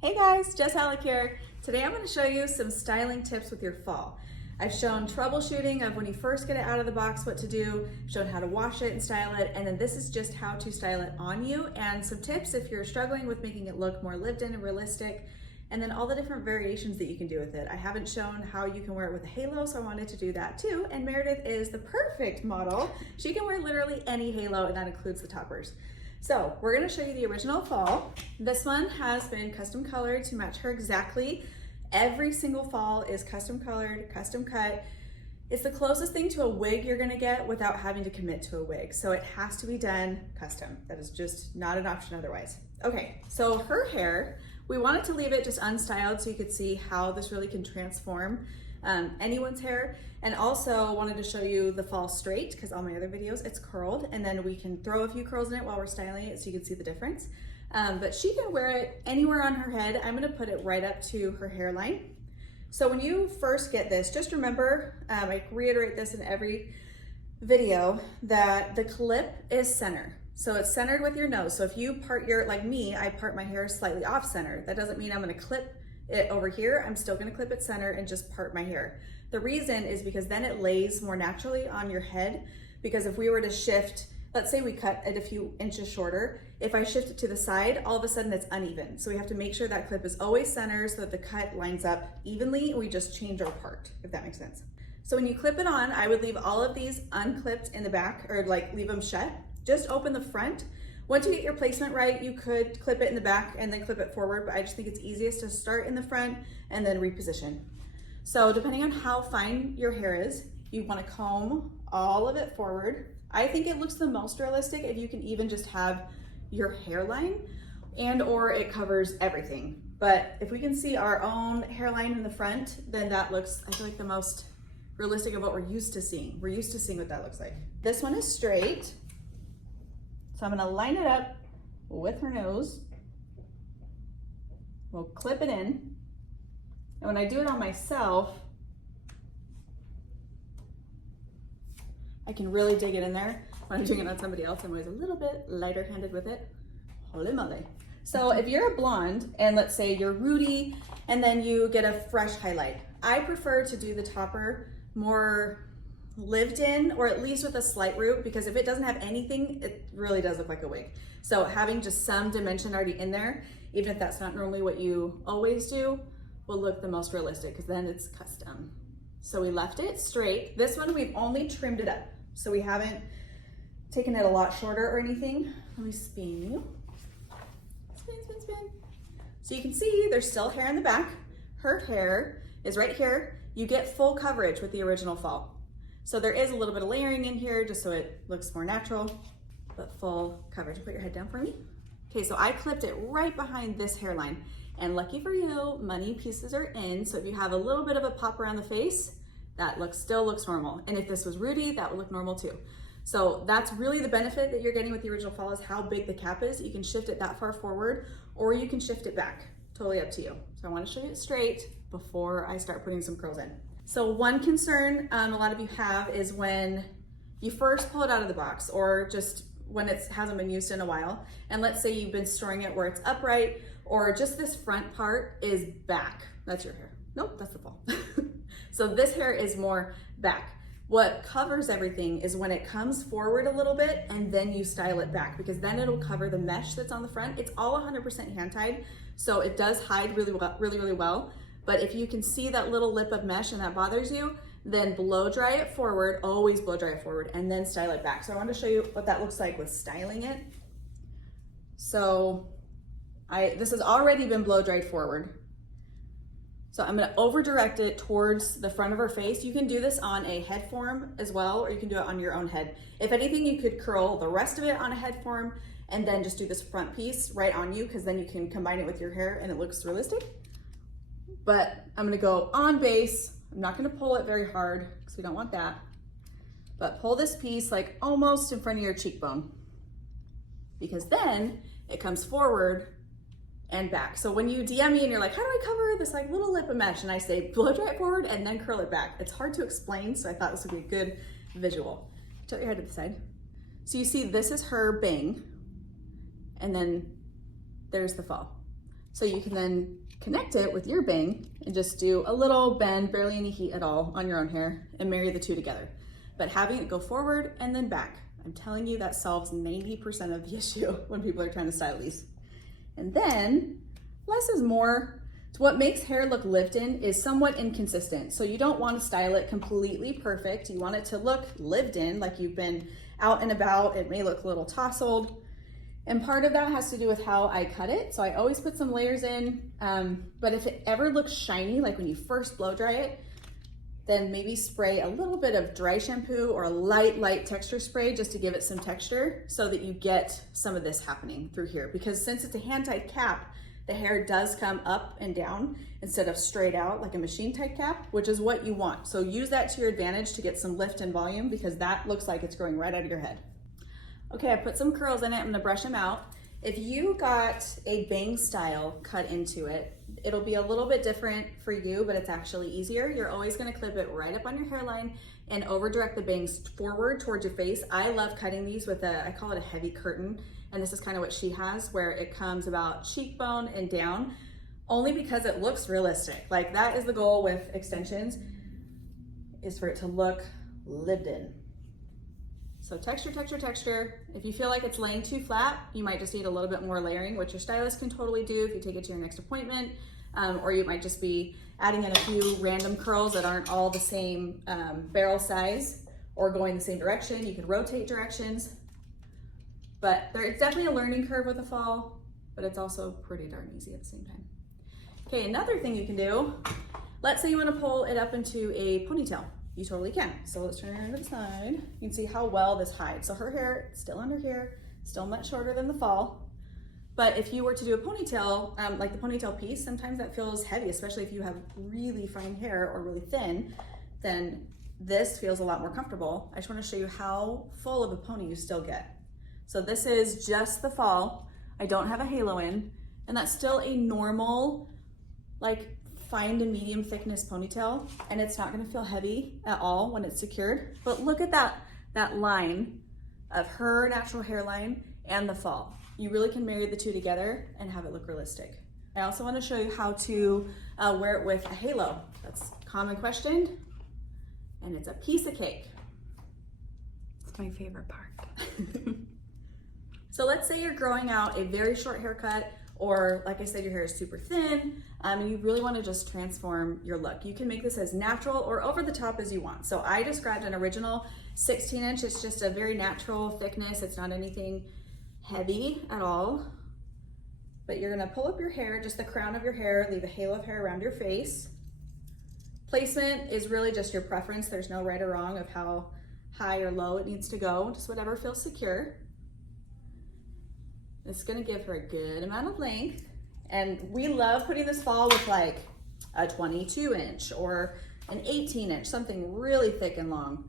Hey guys, Jess Halleck here. Today I'm going to show you some styling tips with your fall. I've shown troubleshooting of when you first get it out of the box, what to do, shown how to wash it and style it, and then this is just how to style it on you and some tips if you're struggling with making it look more lived in and realistic, and then all the different variations that you can do with it. I haven't shown how you can wear it with a halo, so I wanted to do that too, and Meredith is the perfect model. She can wear literally any halo, and that includes the toppers. So we're gonna show you the original fall. This one has been custom colored to match her exactly. Every single fall is custom colored, custom cut. It's the closest thing to a wig you're gonna get without having to commit to a wig. So it has to be done custom. That is just not an option otherwise. Okay, so her hair, we wanted to leave it just unstyled so you could see how this really can transform anyone's hair, and also wanted to show you the fall straight because all my other videos it's curled, and then we can throw a few curls in it while we're styling it so you can see the difference. But she can wear it anywhere on her head. I'm gonna put it right up to her hairline. So when you first get this, just remember, I reiterate this in every video, that the clip is center. So it's centered with your nose. So if you part your, like me, I part my hair slightly off center. That doesn't mean I'm gonna clip it over here. I'm still gonna clip it center and just part my hair. The reason is because then it lays more naturally on your head, because if we were to shift, let's say we cut it a few inches shorter, if I shift it to the side, all of a sudden it's uneven. So we have to make sure that clip is always center so that the cut lines up evenly, and we just change our part, if that makes sense. So when you clip it on, I would leave all of these unclipped in the back, or like leave them shut. Just open the front. Once you get your placement right, you could clip it in the back and then clip it forward, but I just think it's easiest to start in the front and then reposition. So depending on how fine your hair is, you want to comb all of it forward. I think it looks the most realistic if you can even just have your hairline and or it covers everything. But if we can see our own hairline in the front, then that looks, I feel like, the most realistic of what we're used to seeing. We're used to seeing what that looks like. This one is straight. So I'm gonna line it up with her nose. We'll clip it in. And when I do it on myself, I can really dig it in there. When I'm doing it on somebody else, I'm always a little bit lighter handed with it. Holy moly. So if you're a blonde, and let's say you're rooty, and then you get a fresh highlight, I prefer to do the topper more lived in, or at least with a slight root, because if it doesn't have anything, it really does look like a wig. So having just some dimension already in there, even if that's not normally what you always do, will look the most realistic, because then it's custom. So we left it straight. This one we've only trimmed it up, so we haven't taken it a lot shorter or anything. Let me spin you. Spin, spin, spin. So you can see there's still hair in the back. Her hair is right here. You get full coverage with the original fall. So there is a little bit of layering in here just so it looks more natural, but full coverage. Put your head down for me. Okay, so I clipped it right behind this hairline, and lucky for you, money pieces are in. So if you have a little bit of a pop around the face, that still looks normal. And if this was rooty, that would look normal too. So that's really the benefit that you're getting with the original fall, is how big the cap is. You can shift it that far forward, or you can shift it back. Totally up to you. So I want to show you it straight before I start putting some curls in. So one concern a lot of you have is when you first pull it out of the box, or just when it hasn't been used in a while, and let's say you've been storing it where it's upright, or just this front part is back. That's your hair. Nope, that's the fall. So this hair is more back. What covers everything is when it comes forward a little bit and then you style it back, because then it'll cover the mesh that's on the front. It's all 100% hand tied, so it does hide really well. But if you can see that little lip of mesh and that bothers you, then blow dry it forward, always blow dry it forward, and then style it back. So I want to show you what that looks like with styling it. So this has already been blow dried forward. So I'm gonna over direct it towards the front of her face. You can do this on a head form as well, or you can do it on your own head. If anything, you could curl the rest of it on a head form and then just do this front piece right on you, because then you can combine it with your hair and it looks realistic. But I'm gonna go on base. I'm not gonna pull it very hard because we don't want that. But pull this piece like almost in front of your cheekbone, because then it comes forward and back. So when you DM me and you're like, how do I cover this like little lip of mesh? And I say, blow dry it forward and then curl it back. It's hard to explain, so I thought this would be a good visual. Tilt your head to the side. So you see this is her bang, and then there's the fall. So you can then connect it with your bang and just do a little bend, barely any heat at all on your own hair, and marry the two together. But having it go forward and then back, I'm telling you that solves 90% of the issue when people are trying to style these. And then less is more. What makes hair look lived-in is somewhat inconsistent. So you don't want to style it completely perfect. You want it to look lived-in, like you've been out and about. It may look a little tousled. And part of that has to do with how I cut it. So I always put some layers in, but if it ever looks shiny, like when you first blow dry it, then maybe spray a little bit of dry shampoo or a light texture spray just to give it some texture so that you get some of this happening through here. Because since it's a hand-tied cap, the hair does come up and down instead of straight out like a machine tight cap, which is what you want. So use that to your advantage to get some lift and volume because that looks like it's growing right out of your head. Okay, I put some curls in it. I'm gonna brush them out. If you got a bang style cut into it, it'll be a little bit different for you, but it's actually easier. You're always gonna clip it right up on your hairline and over direct the bangs forward towards your face. I love cutting these with I call it a heavy curtain. And this is kind of what she has, where it comes about cheekbone and down, only because it looks realistic. Like that is the goal with extensions, is for it to look lived in. So texture, texture, texture. If you feel like it's laying too flat, you might just need a little bit more layering, which your stylist can totally do if you take it to your next appointment, or you might just be adding in a few random curls that aren't all the same barrel size or going the same direction. You can rotate directions. But it's definitely a learning curve with the fall, but it's also pretty darn easy at the same time. Okay, another thing you can do, let's say you want to pull it up into a ponytail. You totally can. So let's turn her to the side. You can see how well this hides. So her hair is still under here, still much shorter than the fall. But if you were to do a ponytail, like the ponytail piece, sometimes that feels heavy, especially if you have really fine hair or really thin, then this feels a lot more comfortable. I just want to show you how full of a pony you still get. So this is just the fall. I don't have a halo in, and that's still a normal, like fine to medium thickness ponytail, and it's not gonna feel heavy at all when it's secured. But look at that line of her natural hairline and the fall. You really can marry the two together and have it look realistic. I also wanna show you how to wear it with a halo. That's a common question, and it's a piece of cake. It's my favorite part. So let's say you're growing out a very short haircut, or like I said, your hair is super thin, and you really want to just transform your look. You can make this as natural or over the top as you want. So I described an original 16-inch. It's just a very natural thickness. It's not anything heavy at all. But you're gonna pull up your hair, just the crown of your hair, leave a halo of hair around your face. Placement is really just your preference. There's no right or wrong of how high or low it needs to go, just whatever feels secure. It's gonna give her a good amount of length. And we love putting this fall with like a 22-inch or an 18-inch, something really thick and long.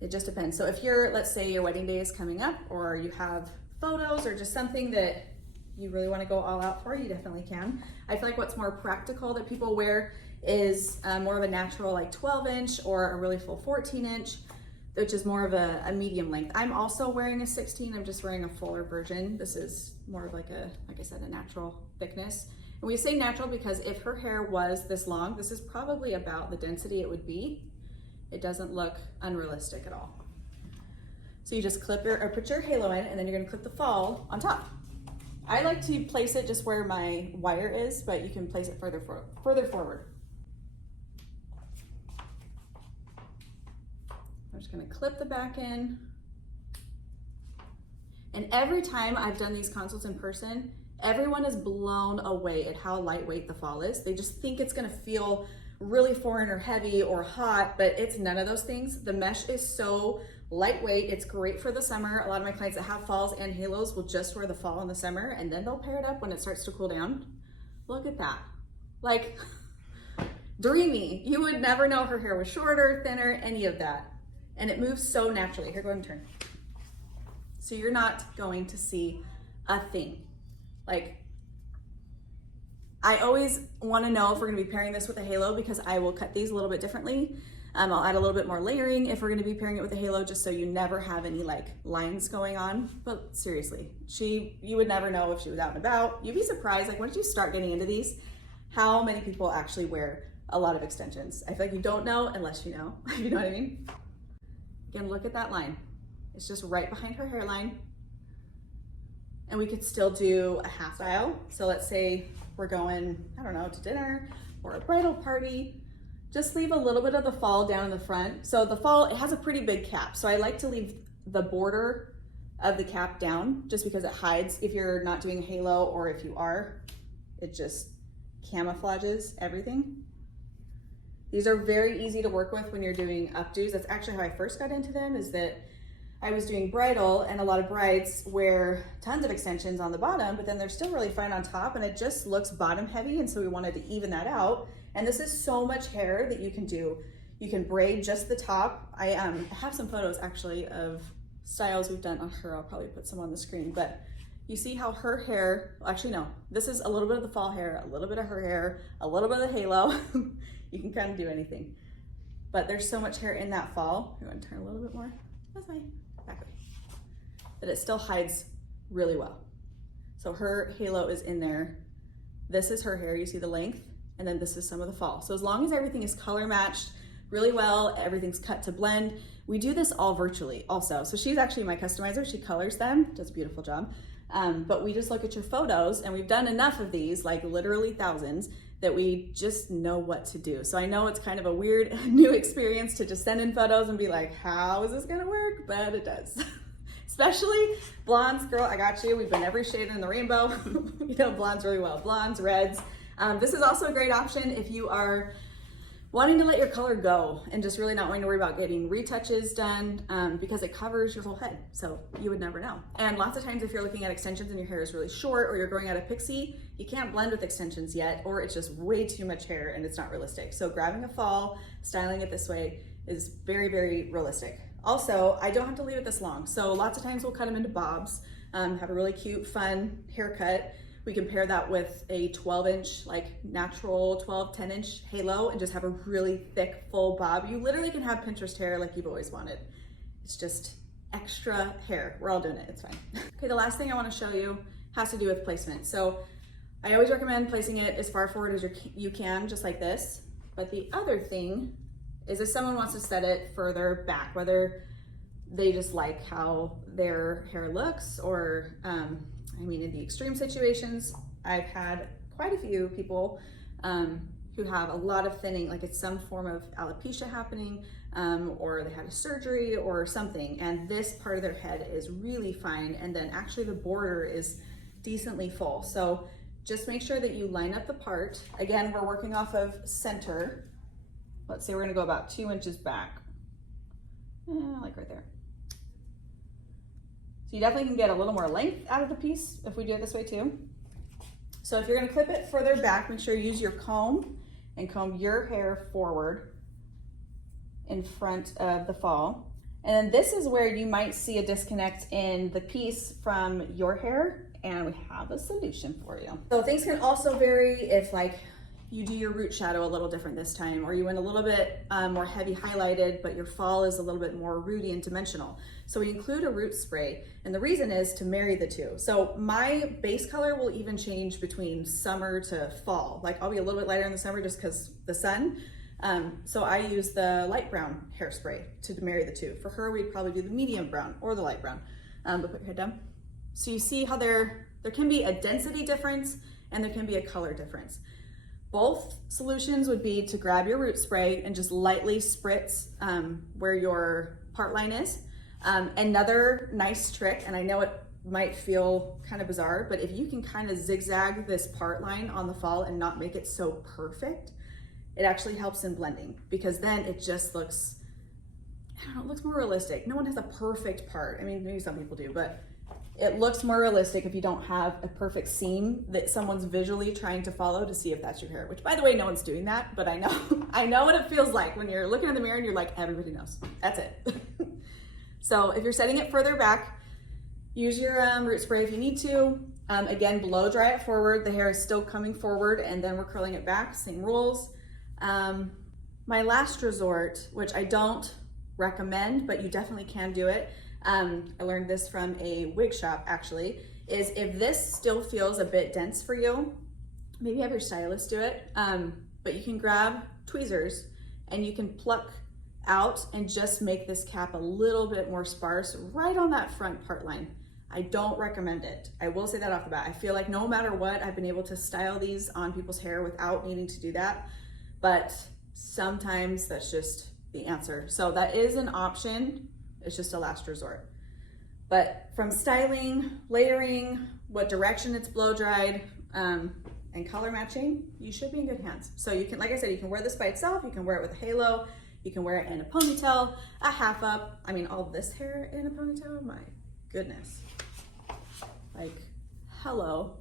It just depends. So if let's say your wedding day is coming up, or you have photos or just something that you really wanna go all out for, you definitely can. I feel like what's more practical that people wear is more of a natural like 12-inch or a really full 14-inch. Which is more of a medium length. I'm also wearing a 16, I'm just wearing a fuller version. This is more of like I said, a natural thickness. And we say natural because if her hair was this long, this is probably about the density it would be. It doesn't look unrealistic at all. So you just clip or put your halo in, and then you're gonna clip the fall on top. I like to place it just where my wire is, but you can place it further forward. I'm just gonna clip the back in. And every time I've done these consults in person, everyone is blown away at how lightweight the fall is. They just think it's gonna feel really foreign or heavy or hot, but it's none of those things. The mesh is so lightweight. It's great for the summer. A lot of my clients that have falls and halos will just wear the fall in the summer, and then they'll pair it up when it starts to cool down. Look at that. Like, dreamy. You would never know her hair was shorter, thinner, any of that. And it moves so naturally. Here, go ahead and turn. So you're not going to see a thing. Like, I always want to know if we're going to be pairing this with a halo because I will cut these a little bit differently. I'll add a little bit more layering if we're gonna be pairing it with a halo, just so you never have any like lines going on. But seriously, you would never know if she was out and about. You'd be surprised, like once you start getting into these, how many people actually wear a lot of extensions. I feel like you don't know unless you know, you know what I mean? Again, look at that line. It's just right behind her hairline. And we could still do a half style. So let's say we're going, I don't know, to dinner or a bridal party. Just leave a little bit of the fall down in the front. So the fall, it has a pretty big cap. So I like to leave the border of the cap down just because it hides if you're not doing a halo, or if you are, it just camouflages everything. These are very easy to work with when you're doing updos. That's actually how I first got into them, is that I was doing bridal, and a lot of brides wear tons of extensions on the bottom, but then they're still really fine on top, and it just looks bottom heavy. And so we wanted to even that out. And this is so much hair that you can do. You can braid just the top. I have some photos actually of styles we've done on her. I'll probably put some on the screen, but you see how her hair, actually no, this is a little bit of the fall hair, a little bit of her hair, a little bit of the halo. You can kind of do anything, but there's so much hair in that fall. You want to turn a little bit more? That's fine. Back way. That it still hides really well. So her halo is in there. This is her hair, you see the length, and then this is some of the fall. So as long as everything is color matched really well, everything's cut to blend. We do this all virtually also. So she's actually my customizer. She colors them, does a beautiful job. But we just look at your photos, and we've done enough of these, like literally thousands, that we just know what to do. So I know it's kind of a weird new experience to just send in photos and be like, how is this gonna work? But it does. Especially blondes, girl, I got you. We've been every shade in the rainbow. You know blondes really well. Blondes, reds. This is also a great option if you are wanting to let your color go and just really not wanting to worry about getting retouches done, because it covers your whole head. So you would never know. And lots of times if you're looking at extensions and your hair is really short, or you're growing out a pixie, you can't blend with extensions yet, or it's just way too much hair and it's not realistic. So grabbing a fall, styling it this way is very, very realistic. Also, I don't have to leave it this long. So lots of times we'll cut them into bobs, have a really cute, fun haircut. We can pair that with a 12-inch, like natural 10-inch halo, and just have a really thick, full bob. You literally can have Pinterest hair like you've always wanted. It's just extra hair. We're all doing it, it's fine. Okay, the last thing I wanna show you has to do with placement. So I always recommend placing it as far forward as you can, just like this. But the other thing is if someone wants to set it further back, whether they just like how their hair looks, or I mean, in the extreme situations, I've had quite a few people who have a lot of thinning, like it's some form of alopecia happening, or they had a surgery or something, and this part of their head is really fine, and then actually the border is decently full. So just make sure that you line up the part. Again, we're working off of center. Let's say we're gonna go about 2 inches back. Like right there. So you definitely can get a little more length out of the piece if we do it this way too. So if you're gonna clip it further back, make sure you use your comb and comb your hair forward in front of the fall. And then this is where you might see a disconnect in the piece from your hair, and we have a solution for you. So things can also vary if like you do your root shadow a little different this time, or you went a little bit more heavy highlighted, but your fall is a little bit more rooty and dimensional. So we include a root spray, and the reason is to marry the two. So my base color will even change between summer to fall. Like I'll be a little bit lighter in the summer just because the sun. So I use the light brown hairspray to marry the two. For her, we'd probably do the medium brown or the light brown. But put your head down. So you see how there can be a density difference and there can be a color difference. Both solutions would be to grab your root spray and just lightly spritz where your part line is. Another nice trick, and I know it might feel kind of bizarre, but if you can kind of zigzag this part line on the fall and not make it so perfect, it actually helps in blending, because then it just looks, I don't know, it looks more realistic. No one has a perfect part. I mean, maybe some people do, but it looks more realistic if you don't have a perfect seam that someone's visually trying to follow to see if that's your hair, which by the way, no one's doing that, but I know, I know what it feels like when you're looking in the mirror and you're like, everybody knows, that's it. So if you're setting it further back, use your root spray if you need to. Again, blow dry it forward. The hair is still coming forward, and then we're curling it back, same rules. my last resort, which I don't recommend, but you definitely can do it. I learned this from a wig shop actually, is if this still feels a bit dense for you, maybe have your stylist do it, but you can grab tweezers and you can pluck out and just make this cap a little bit more sparse right on that front part line. I don't recommend it. I will say that off the bat. I feel like no matter what, I've been able to style these on people's hair without needing to do that, but sometimes that's just the answer. So that is an option. It's just a last resort. But from styling, layering, what direction it's blow dried, and color matching, you should be in good hands. So you can, like I said, you can wear this by itself, you can wear it with a halo, you can wear it in a ponytail, a half up. I mean, all this hair in a ponytail, my goodness. Like, hello.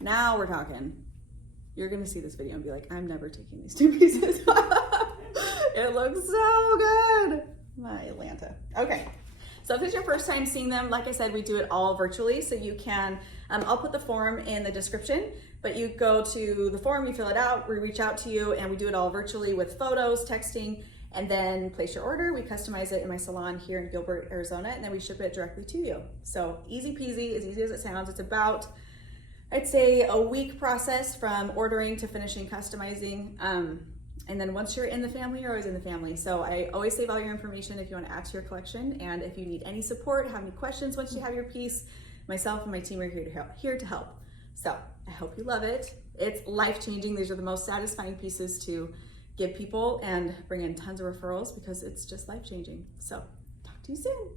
Now we're talking. You're gonna see this video and be like, I'm never taking these two pieces off. It looks so good. My Atlanta. Okay. So if it's your first time seeing them, like I said, we do it all virtually. So you can, I'll put the form in the description, but you go to the form, you fill it out, we reach out to you, and we do it all virtually with photos, texting, and then place your order. We customize it in my salon here in Gilbert, Arizona, and then we ship it directly to you. So easy peasy, as easy as it sounds. It's about, I'd say, a week process from ordering to finishing customizing. And then once you're in the family, you're always in the family. So I always save all your information if you want to add to your collection. And if you need any support, have any questions once you have your piece, myself and my team are here to help. So I hope you love it. It's life-changing. These are the most satisfying pieces to give people and bring in tons of referrals because it's just life-changing. So talk to you soon.